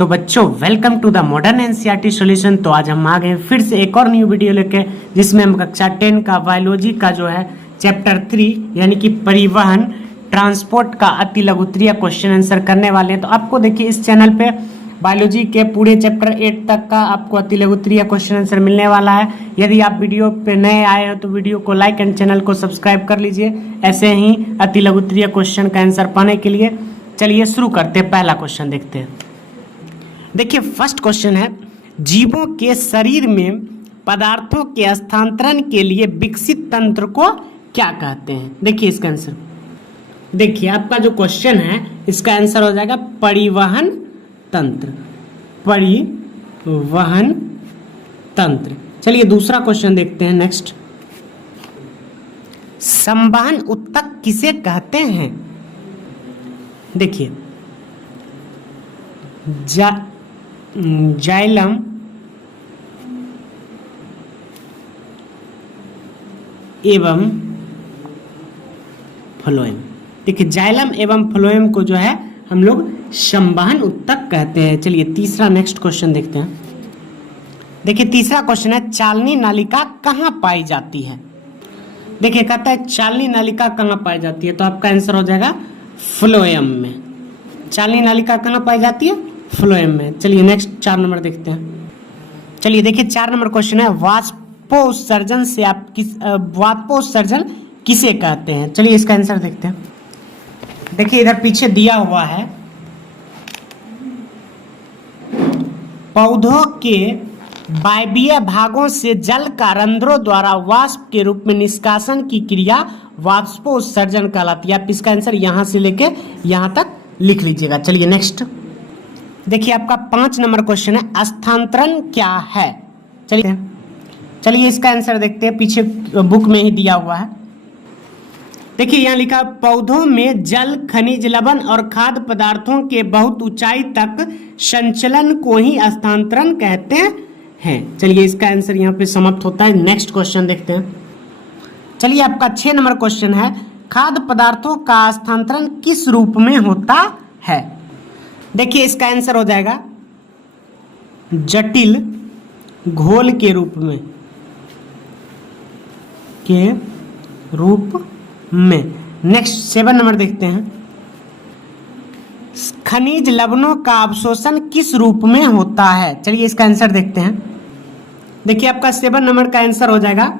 तो बच्चों welcome to the modern NCERT solution. तो आज हम आ गए फिर से एक और न्यू वीडियो लेके, जिसमें हम कक्षा 10 का बायोलॉजी का जो है चैप्टर 3 यानी कि परिवहन ट्रांसपोर्ट का अति लघुत्तरीय क्वेश्चन आंसर करने वाले हैं। तो आपको देखिए इस चैनल पे बायोलॉजी के पूरे चैप्टर 8 तक का आपको अति लघुत्तरीय क्वेश्चन आंसर मिलने वाला है। यदि आप वीडियो पे नए आए हो तो वीडियो को लाइक एंड चैनल को सब्सक्राइब कर लीजिए ऐसे ही अति लघुत्तरीय क्वेश्चन का आंसर पाने के लिए। चलिए शुरू करते हैं, पहला क्वेश्चन देखते हैं। देखिए फर्स्ट क्वेश्चन है, जीवों के शरीर में पदार्थों के हस्तांतरण के लिए विकसित तंत्र को क्या कहते हैं। देखिए इसका आंसर, देखिए आपका जो क्वेश्चन है इसका आंसर हो जाएगा परिवहन तंत्र, परिवहन तंत्र। चलिए दूसरा क्वेश्चन देखते हैं नेक्स्ट। संवहन ऊतक किसे कहते हैं। देखिए जाइलम एवं फ्लोएम। देखिए जाइलम एवं फ्लोएम को जो है हम लोग संवहन ऊतक कहते हैं। चलिए तीसरा नेक्स्ट क्वेश्चन देखते हैं। देखिए तीसरा क्वेश्चन है, चालनी नालिका कहाँ पाई जाती है। देखिए कहता है चालनी नालिका कहाँ पाई जाती है, तो आपका आंसर हो जाएगा फ्लोएम में। चालनी नालिका कहाँ पाई जाती है, फ्लोएम में। चलिए नेक्स्ट 4 नंबर देखते हैं। चलिए देखिए 4 नंबर क्वेश्चन है, वाष्पोत्सर्जन से आप वाष्पोत्सर्जन किसे कहते हैं। चलिए इसका आंसर देखते हैं। देखिए इधर पीछे दिया हुआ है, पौधों के वायवीय भागों से जल का रंध्रों द्वारा वाष्प के रूप में निष्कासन की क्रिया वाष्पोत्सर्जन कहलाती है। आप इसका आंसर यहां से लेके यहां तक लिख लीजिएगा। चलिए नेक्स्ट देखिए आपका 5 नंबर क्वेश्चन है, स्थानांतरण क्या है। चलिए इसका आंसर देखते हैं, पीछे बुक में ही दिया हुआ है। देखिए यहाँ लिखा, पौधों में जल, खनिज, लवण और खाद्य पदार्थों के बहुत ऊंचाई तक संचलन को ही स्थानांतरण कहते हैं। चलिए इसका आंसर यहाँ पे समाप्त होता है। नेक्स्ट क्वेश्चन देखते हैं। चलिए आपका 6 नंबर क्वेश्चन है, खाद्य पदार्थों का स्थानांतरण किस रूप में होता है। देखिए इसका आंसर हो जाएगा जटिल घोल के रूप में। नेक्स्ट 7 नंबर देखते हैं, खनिज लवणों का अवशोषण किस रूप में होता है। चलिए इसका आंसर देखते हैं। देखिए आपका 7 नंबर का आंसर हो जाएगा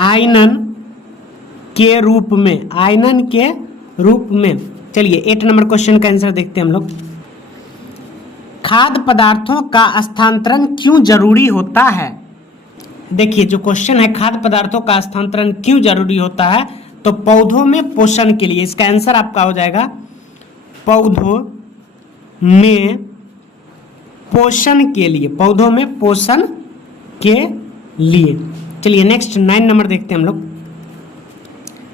आयनन के रूप में, आयनन के रूप में। चलिए 8 नंबर क्वेश्चन का आंसर देखते हैं हम लोग। खाद्य पदार्थों का स्थानांतरण क्यों जरूरी होता है। देखिए जो क्वेश्चन है, खाद्य पदार्थों का स्थानांतरण क्यों जरूरी होता है, तो पौधों में पोषण के लिए। इसका आंसर आपका हो जाएगा पौधों में पोषण के लिए, पौधों में पोषण के लिए। चलिए नेक्स्ट 9 नंबर देखते हैं हम लोग।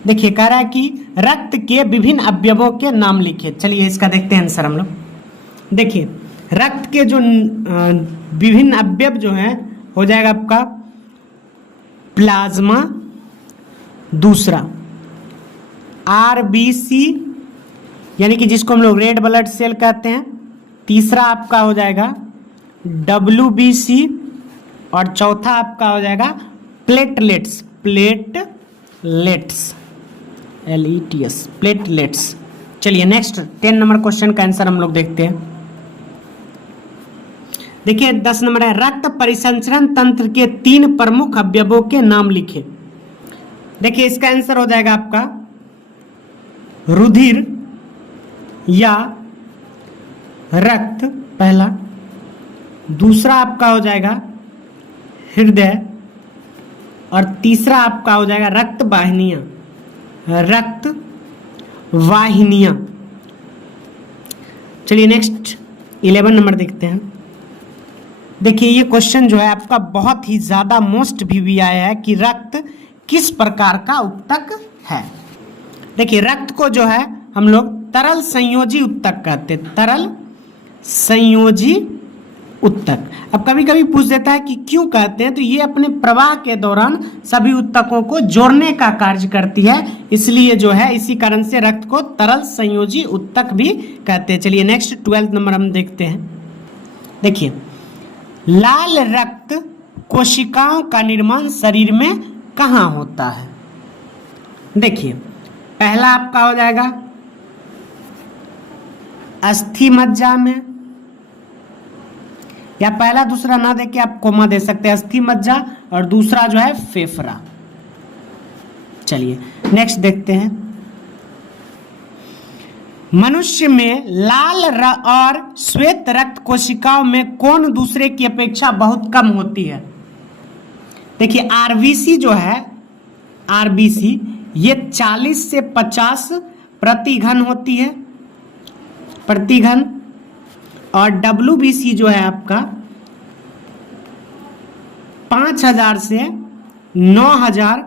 देखिए कह रहा है कि रक्त के विभिन्न अवयवों के नाम लिखे। चलिए इसका देखते हैं आंसर हम लोग। देखिए रक्त के जो विभिन्न अवयव जो है हो जाएगा आपका प्लाज्मा, दूसरा आरबीसी यानी कि जिसको हम लोग रेड ब्लड सेल कहते हैं, तीसरा आपका हो जाएगा डब्ल्यूबीसी और चौथा आपका हो जाएगा प्लेटलेट्स, LETS प्लेटलेट्स। चलिए नेक्स्ट 10 नंबर क्वेश्चन का आंसर हम लोग देखते हैं। देखिए 10 नंबर है, रक्त परिसंचरण तंत्र के 3 प्रमुख अवयवों के नाम लिखे। देखिए इसका आंसर हो जाएगा आपका रुधिर या रक्त पहला, दूसरा आपका हो जाएगा हृदय और तीसरा आपका हो जाएगा रक्त वाहिनियां। चलिए नेक्स्ट 11 नंबर देखते हैं। देखिए ये क्वेश्चन जो है आपका बहुत ही ज्यादा मोस्ट भी आया है कि रक्त किस प्रकार का ऊतक है। देखिए रक्त को जो है हम लोग तरल संयोजी ऊतक कहते हैं, तरल संयोजी उत्तक। अब कभी कभी पूछ देता है कि क्यों कहते हैं, तो ये अपने प्रवाह के दौरान सभी उत्तकों को जोड़ने का कार्य करती है, इसलिए जो है इसी कारण से रक्त को तरल संयोजी उत्तक भी कहते हैं। चलिए नेक्स्ट 12 नंबर हम देखते हैं। देखिए, लाल रक्त कोशिकाओं का निर्माण शरीर में कहाँ होता है? देखिए, पहला आपका हो जाएगा अस्थि मज्जा में, या पहला दूसरा ना देके आप कोमा दे सकते हैं, अस्थि मज्जा, और दूसरा जो है फेफड़ा। चलिए नेक्स्ट देखते हैं। मनुष्य में लाल और श्वेत रक्त कोशिकाओं में कौन दूसरे की अपेक्षा बहुत कम होती है? देखिए, आरबीसी जो है, आरबीसी ये 40 से 50 प्रति घन होती है, प्रति घन, और डब्ल्यूबीसी जो है आपका 5000 से 9000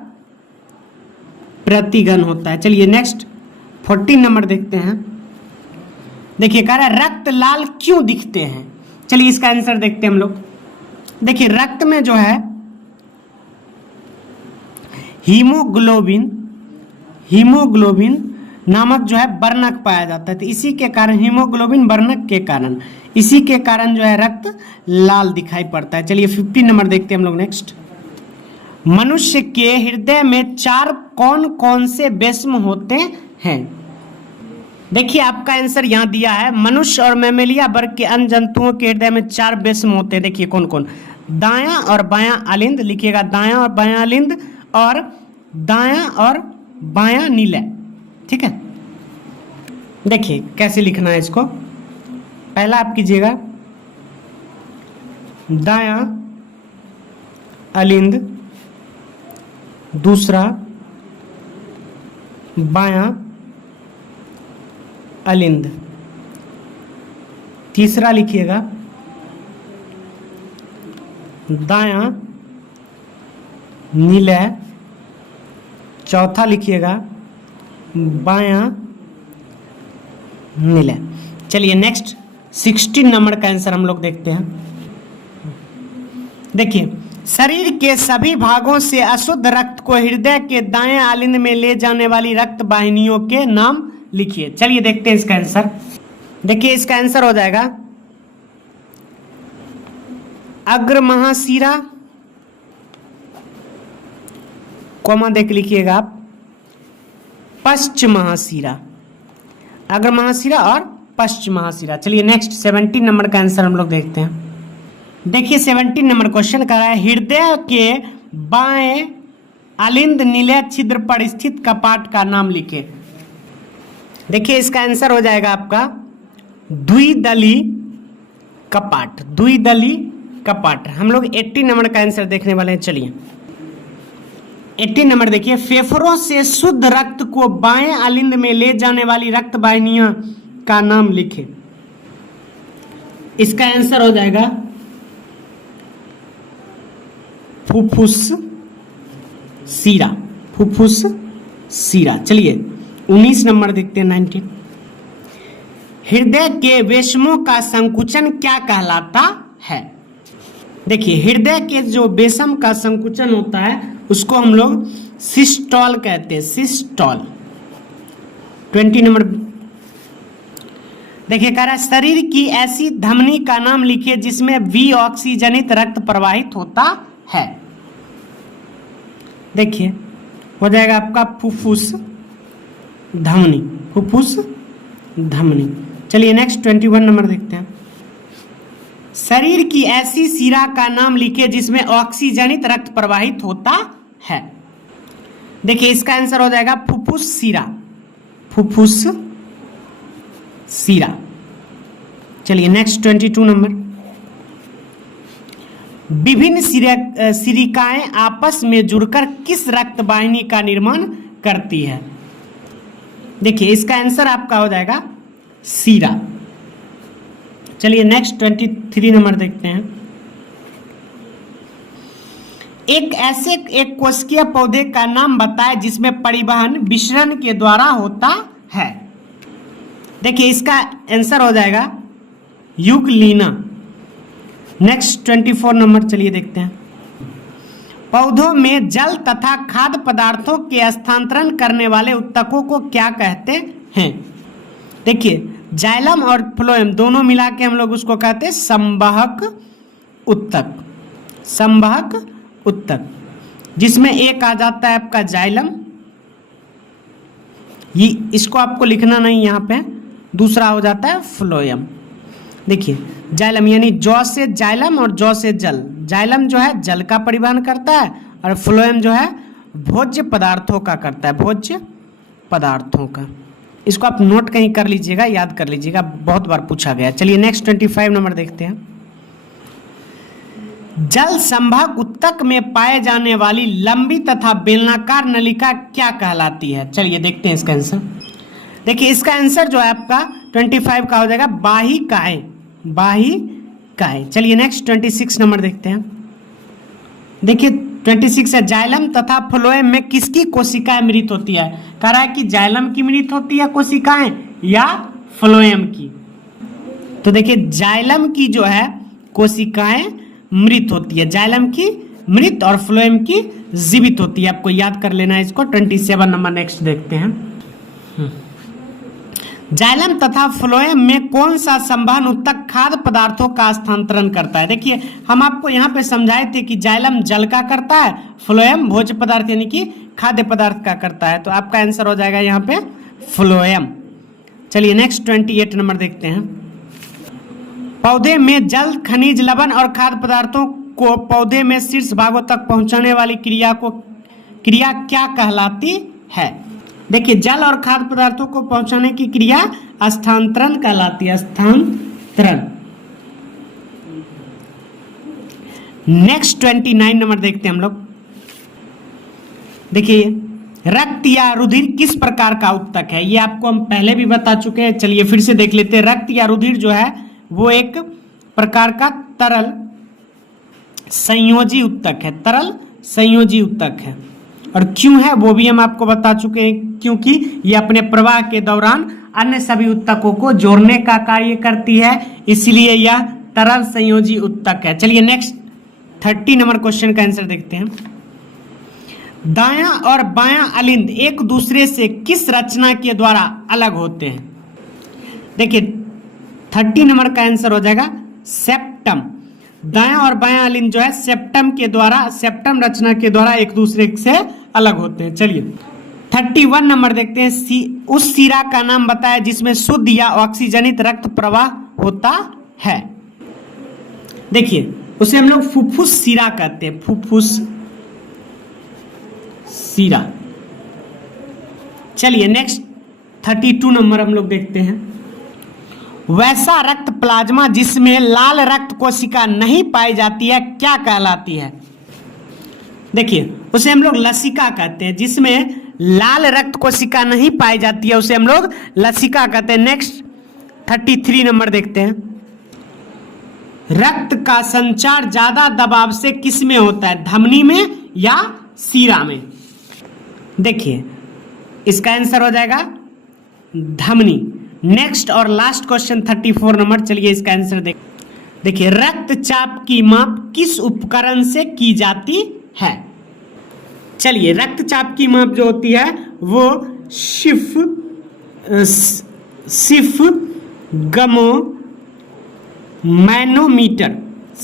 प्रति घन होता है। चलिए नेक्स्ट 14 नंबर देखते हैं। देखिए, कह रहा है रक्त लाल क्यों दिखते हैं? चलिए इसका आंसर देखते हैं हम लोग। देखिए, रक्त में जो है हीमोग्लोबिन नामक जो है वर्णक पाया जाता है, तो इसी के कारण हीमोग्लोबिन वर्णक के कारण, इसी के कारण जो है रक्त लाल दिखाई पड़ता है। चलिए 15 नंबर देखते हैं हम लोग नेक्स्ट। मनुष्य के हृदय में 4 कौन कौन से बेस्म होते हैं? देखिए, आपका आंसर यहां दिया है, मनुष्य और मैमेलिया वर्ग के अन्य जंतुओं के हृदय में 4 बेस्म होते हैं। देखिए कौन कौन, दायां और बायां अलिंद, लिखिएगा दायां और बायां अलिंद, और दायां और बायां नीलय। ठीक है, देखिए कैसे लिखना है इसको। पहला आप कीजिएगा दायां अलिंद, दूसरा बायां अलिंद, तीसरा लिखिएगा दायां नीलय, चौथा लिखिएगा बायां नीलय। चलिए नेक्स्ट 16 नंबर का आंसर हम लोग देखते हैं। देखिए, शरीर के सभी भागों से अशुद्ध रक्त को हृदय के दाएं आलिंद में ले जाने वाली रक्त वाहिनियों के नाम लिखिए। चलिए देखते हैं इसका आंसर। देखिए, इसका आंसर हो जाएगा अग्र महाशिरा, कॉमा देख लिखिएगा आप, पश्च महाशिरा, अग्र महाशिरा और पश्च महाशिरा। चलिए नेक्स्ट 17 नंबर का आंसर हम लोग देखते हैं। देखिए 17 नंबर क्वेश्चन कर रहा है, हृदय के बाएं अलिंद नीलय छिद्र पर स्थित कपाट का नाम लिखे। देखिए, इसका आंसर हो जाएगा आपका द्विदली कपाट, द्विदली कपाट। हम लोग 80 नंबर का आंसर देखने वाले हैं। चलिए 80 नंबर देखिए, फेफड़ों से शुद्ध रक्त को बाएं अलिंद में ले जाने वाली रक्त वाहिनियों का नाम लिखे। इसका आंसर हो जाएगा फुफ्फुस सीरा, फुफ्फुस सीरा। चलिए 19 नंबर देखते हैं 19। हृदय के वेशमों का संकुचन क्या कहलाता है? देखिए, हृदय के जो बेसम का संकुचन होता है उसको हम लोग सिस्टोल कहते हैं, सिस्टोल। 20 नंबर देखिए, कह रहा है शरीर की ऐसी धमनी का नाम लिखिए जिसमें वी ऑक्सीजनित रक्त प्रवाहित होता है। देखिए हो जाएगा आपका फुफ्फुस धमनी, फुफ्फुस धमनी। चलिए नेक्स्ट 21 नंबर देखते हैं। शरीर की ऐसी शिरा का नाम लिखिए जिसमें ऑक्सीजनित रक्त प्रवाहित होता है। देखिए, इसका आंसर हो जाएगा फुफ्फुस शिरा, फुफ्फुस शिरा। चलिए नेक्स्ट 22 नंबर। विभिन्न सिरिकाएं आपस में जुड़कर किस रक्त वाहिनी का निर्माण करती है? देखिए, इसका आंसर आपका हो जाएगा शिरा। चलिए नेक्स्ट 23 नंबर देखते हैं। एक कोशिकीय पौधे का नाम बताएं जिसमें परिवहन विसरण के द्वारा होता है। देखिए, इसका आंसर हो जाएगा यूग्लिना, नेक्स्ट 24 नंबर चलिए देखते हैं। पौधों में जल तथा खाद्य पदार्थों के स्थानांतरण करने वाले उत्तकों को क्या कहते हैं? देखिए जाइलम और फ्लोएम दोनों मिला के हम लोग उसको कहते हैं संवाहक उत्तक। संवाहक उत्तक जिसमें एक आ जाता है आपका जाइलम, ये इसको आपको लिखना नहीं यहाँ पे, दूसरा हो जाता है फ्लोएम। देखिए जाइलम यानी जौ से जाइलम और जौ से जल। जाइलम जो है जल का परिवहन करता है और फ्लोएम जो है भोज्य पदार्थों का करता है, भोज्य पदार्थों का। इसको आप नोट कहीं कर लीजिएगा, याद कर लीजिएगा, बहुत बार पूछा गया। चलिए नेक्स्ट 25 नंबर देखते हैं। जल संवाहक उत्तक में पाए जाने वाली लंबी तथा बेलनाकार नलिका क्या कहलाती है? चलिए देखते हैं इसका आंसर। देखिए इसका आंसर जो है आपका 25 का हो जाएगा वाहिकाएं, वाहिकाएं। चलिए नेक्स्ट 26 नंबर देखते हैं। देखिए 26 है जाइलम तथा फ्लोएम में किसकी कोशिकाएं मृत होती है? कह रहा है कि जाइलम की मृत होती है कोशिकाएं या फ्लोएम की। तो देखिए जाइलम की जो है कोशिकाएं मृत होती है, जाइलम की मृत और फ्लोएम की जीवित होती है। आपको याद कर लेना है इसको। 27 नंबर नेक्स्ट देखते हैं। जाइलम तथा फ्लोएम में कौन सा संवहन उत्तक खाद्य पदार्थों का स्थानांतरण करता है? देखिए हम आपको यहाँ पे समझाए थे कि जाइलम जल का करता है, फ्लोएम भोज्य पदार्थ यानी कि खाद्य पदार्थ का करता है। तो आपका आंसर हो जाएगा यहाँ पे फ्लोएम। चलिए नेक्स्ट 28 नंबर देखते हैं। पौधे में जल, खनिज, लवण और खाद्य पदार्थों को पौधे में शीर्ष भागों तक पहुंचाने वाली क्रिया क्या कहलाती है? देखिए जल और खाद्य पदार्थों को पहुंचाने की क्रिया स्थानांतरण कहलाती है, स्थानांतरण। नेक्स्ट 29 नंबर देखते हैं हम लोग। देखिए रक्त या रुधिर किस प्रकार का उत्तक है? ये आपको हम पहले भी बता चुके हैं, चलिए फिर से देख लेते हैं। रक्त या रुधिर जो है वो एक प्रकार का तरल संयोजी उत्तक है, तरल संयोजी उत्तक है। और क्यों है वो भी हम आपको बता चुके हैं, क्योंकि ये अपने प्रवाह के दौरान अन्य सभी उत्तकों को जोड़ने का कार्य करती है, इसलिए यह तरल संयोजी उत्तक है। चलिए नेक्स्ट 30 नंबर क्वेश्चन का आंसर देखते हैं। दायां और बायां अलिंद एक दूसरे से किस रचना के द्वारा अलग होते हैं? देखिए 30 नंबर का आंसर हो जाएगा सेप्टम। दायां और बायां अलिंद जो है सेप्टम के द्वारा, सेप्टम रचना के द्वारा एक दूसरे से अलग होते हैं। चलिए 31 नंबर देखते हैं। उस शिरा का नाम बताया जिसमें शुद्ध या ऑक्सीजनित रक्त प्रवाह होता है। देखिए उसे हम लोग फुफ्फुस शिरा कहते हैं, फुफ्फुस शिरा। चलिए नेक्स्ट 32 नंबर हम लोग देखते हैं। वैसा रक्त प्लाज्मा जिसमें लाल रक्त कोशिका नहीं पाई जाती है क्या कहलाती है? देखिए उसे हम लोग लसिका कहते हैं। जिसमें लाल रक्त कोशिका नहीं पाई जाती है उसे हम लोग लसिका कहते हैं। नेक्स्ट 33 नंबर देखते हैं। रक्त का संचार ज्यादा दबाव से किस में होता है? धमनी में या शिरा में? देखिए इसका आंसर हो जाएगा धमनी। नेक्स्ट और लास्ट क्वेश्चन 34 नंबर। चलिए इसका आंसर देखिए रक्तचाप की माप किस उपकरण से की जाती है? चलिए रक्तचाप की माप जो होती है वो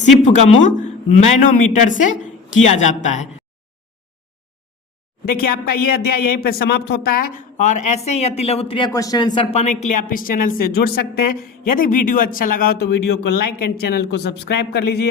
सिफ्गमो मैनोमीटर से किया जाता है। देखिए आपका ये अध्याय यहीं पे समाप्त होता है और ऐसे ही अति लघुत्तरीय क्वेश्चन आंसर पाने के लिए आप इस चैनल से जुड़ सकते हैं। यदि वीडियो अच्छा लगा हो तो वीडियो को लाइक एंड चैनल को सब्सक्राइब कर लीजिए।